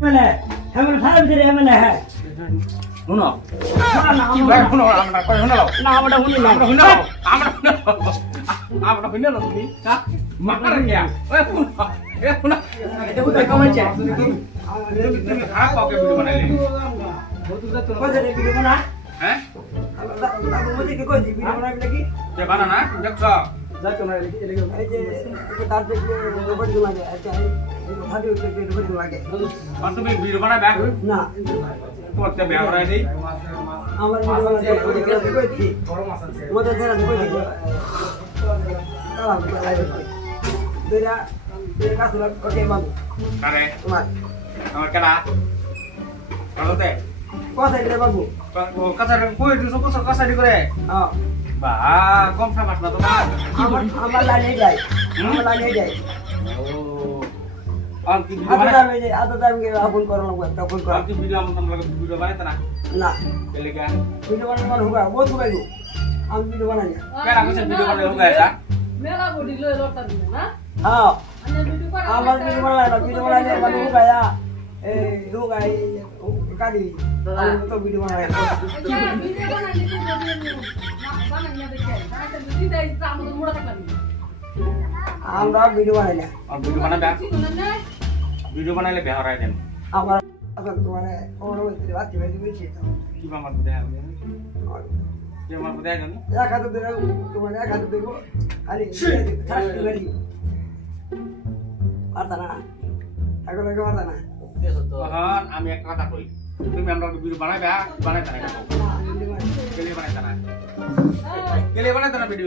MLA MLA সারা ভিতরে MLA হ্যাঁ শুনো না কি ভাই শুনো আমরা কই শুনো না আমরা শুনি না আমরা শুনো আমরা শুনো তুমি হ্যাঁ মারা গিয়া ওই শুনো এ শুনো এটা কোথায় কমাইছে তুমি খারাপ পাওকে ভিডিও বানাইলে কোথায় ভিডিও বানা হ্যাঁ দাদু মতে কি কইছি ভিডিও বানাবি নাকি যে বানানা দেখছ যাইতো না এই যে তার দেখলে রোবট লাগে আচ্ছা এই ভালো দেখলে রোবট লাগে আর তুমি ভিডিও বানাবে না করতে বেয়া করে দেই আমার ভিডিও বানাতে কইছি মতে ধরা কইছি কালা লাগে দেরা দেরা কাছে ওকে বাবু কারে তোমার আমার কেডা কালোতে কোথায় রে বাবু ও কাছার কই দিছো কাছারি করে হ্যাঁ বা কম সামাস না তোমার আমার লাইনে যায় আমার লাইনে যায় ও আর কি ভিডিও বানাই আদা দামে আপন করো না তখন করো আর কি ভিডিও আমন লাগে ভিডিও বানাইতে না না এলে কে ভিডিও বানানো হুগা বহুত হুগা গো আমি ভিডিও বানাই না কেডা কইছে ভিডিও বানাই হোগা এটা মেলা বডি লয়ে লড়তা দিবে না হ্যাঁ আনে ভিডিও করা আমার ভিডিও বানাই না ভিডিও বানাইলে মানে হুগা এই হুগা কাদি তো ভিডিও বানাই ভিডিও বানাইলে তো বানাই না দেখে তাতে ভিডিও দেই আমাদের মোড়া থাকবে আমরা ভিডিও বানাই না আর ভিডিও বানাবে ঠিক না ভিডিও বানাইলে বেয়া হরাই দেন আমার মানে ওর ভিতরে বাকি বেশি বেশি কি আমার বুঝাই আমি কি আমার বুঝাই জানি এক হাতে দেবো তোমার এক হাতে দেবো খালি ছাড়তে পারি পারতা না এখন আগে পারতা না তখন আমি একটা কথা কই তুমি আমরা ভিডিও বানাইবে বানাইতে না কেলে বানাইতে না কেলে বানাইতে না ভিডিও